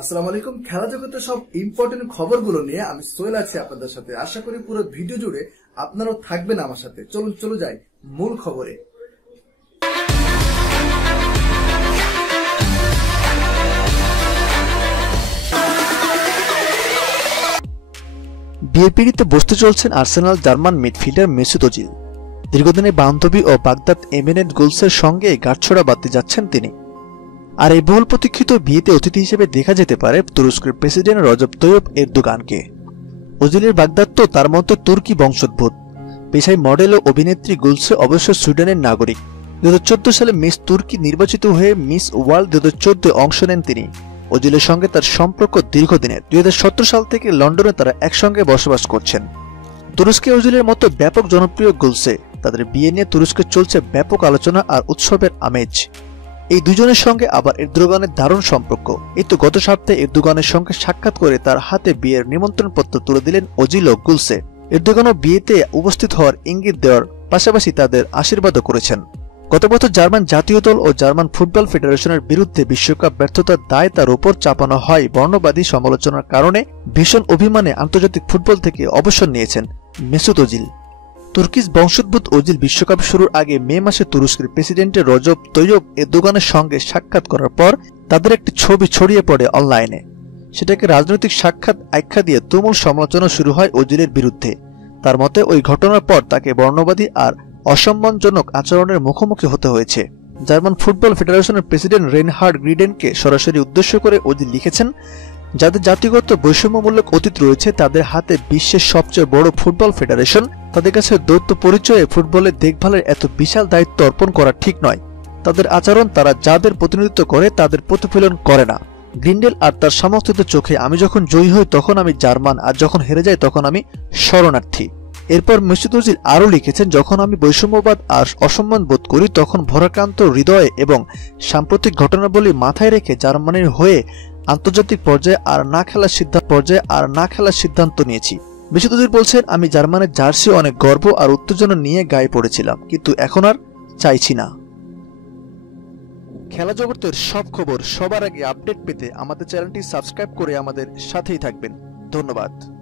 আসসালামু আলাইকুম। খেলা জগতের সব ইম্পর্টেন্ট খবরগুলো নিয়ে আমি সোহেল আছি আপনাদের সাথে। আশা করি পুরো ভিডিও জুড়ে আপনারাও থাকবেন আমার সাথে। চলুন চলে যাই মূল খবরে। বিয়ের পিড়িতে বসতে চলছেন Arsenal German midfielder Mesut Ozil. দীর্ঘদিনের বান্ধবী ও বাগদাদ এমিনেট গোলসের সঙ্গে গাঁটছড়া বাঁধতে যাচ্ছেন তিনি। আর এই বহুল প্রতীক্ষিত বিয়েতে অতিথি হিসেবে দেখা যেতে পারে তুরস্কের প্রেসিডেন্ট রজব তৈয়ব এরদোগানকে। ওজিলের বাগদাদ তো তার মতো তুর্কি বংশোদ্ভূত। পেশায় মডেল ও অভিনেত্রী গুলসে অবশ্য সুইডেনের নাগরিক। দুহাজার চোদ্দ সালে মিস তুর্কি নির্বাচিত হয়ে মিস ওয়ার্ল্ড দু হাজার চোদ্দ অংশ নেন তিনি। ওজিলের সঙ্গে তার সম্পর্ক দীর্ঘদিনের। দুই হাজার সতেরো সাল থেকে লন্ডনে তারা একসঙ্গে বসবাস করছেন। তুরস্কে ওজিলের মতো ব্যাপক জনপ্রিয় গুলসে তাদের বিয়ে নিয়ে তুরস্কে চলছে ব্যাপক আলোচনা আর উৎসবের আমেজ। এই দুজনের সঙ্গে আবার এরদোগানের দারুণ সম্পর্ক। এই তো গত সপ্তাহে এরদোগানের সঙ্গে সাক্ষাৎ করে তার হাতে বিয়ের নিমন্ত্রণ পত্র তুলে দিলেন অজিল গুলসে। এরদোগানও বিয়েতে উপস্থিত হওয়ার ইঙ্গিত দেওয়ার পাশাপাশি তাদের আশীর্বাদও করেছেন। গত বছর জার্মান জাতীয় দল ও জার্মান ফুটবল ফেডারেশনের বিরুদ্ধে বিশ্বকাপ ব্যর্থতার দায় তার উপর চাপানো হয় বর্ণবাদী সমালোচনার কারণে ভীষণ অভিমানে আন্তর্জাতিক ফুটবল থেকে অবসর নিয়েছেন মেসুদ ওজিল তুর্কিস বংশোদ্ভূত অজিল বিশ্বকাপ শুরুর আগে মে মাসে তুরস্কের প্রেসিডেন্টের রজব তৈয়ব এ দোকানের সঙ্গে সাক্ষাৎ করার পর তাদের একটি ছবি ছড়িয়ে পড়ে অনলাইনে। সেটাকে রাজনৈতিক সাক্ষাৎ আখ্যা দিয়ে তুমুল সমালোচনা শুরু হয় ওজিলের বিরুদ্ধে। তার মতে, ওই ঘটনার পর তাকে বর্ণবাদী আর অসম্মানজনক আচরণের মুখোমুখি হতে হয়েছে। জার্মান ফুটবল ফেডারেশনের প্রেসিডেন্ট রেনহার্ড গ্রিডেনকে সরাসরি উদ্দেশ্য করে ওজিল লিখেছেন যাদের জাতিগত বৈষম্যমূলক অতীত রয়েছে, তাদের হাতে বিশ্বের সবচেয়ে বড় ফুটবল ফেডারেশন। তাদের কাছে দৈত্য পরিচয়ে ফুটবলের দেখভালের এত বিশাল দায়িত্ব অর্পণ করা ঠিক নয়। তাদের আচরণ তারা যাদের প্রতিনিধিত্ব করে, তাদের প্রতিফলন করে না। গ্রিন্ডেল আর তার সমর্থিত চোখে আমি যখন জয়ী হই, তখন আমি জার্মান, আর যখন হেরে যাই, তখন আমি শরণার্থী। এরপর মিস্টুদ আরও লিখেছেন, যখন আমি বৈষম্যবাদ আর অসম্মান বোধ করি, তখন ভরাক্রান্ত হৃদয়ে এবং সাম্প্রতিক ঘটনাবলী মাথায় রেখে জার্মানির হয়ে আন্তর্জাতিক পর্যায়ে আর না খেলার সিদ্ধান্ত পর্যায়ে আর না খেলার সিদ্ধান্ত নিয়েছি। বিশ্বজিৎ বলছেন, আমি জার্মানের জার্সি অনেক গর্ব আর উত্তেজনা নিয়ে গায়ে পড়েছিলাম, কিন্তু এখন আর চাইছি না। খেলা জগতের সব খবর সবার আগে আপডেট পেতে আমাদের চ্যানেলটি সাবস্ক্রাইব করে আমাদের সাথেই থাকবেন। ধন্যবাদ।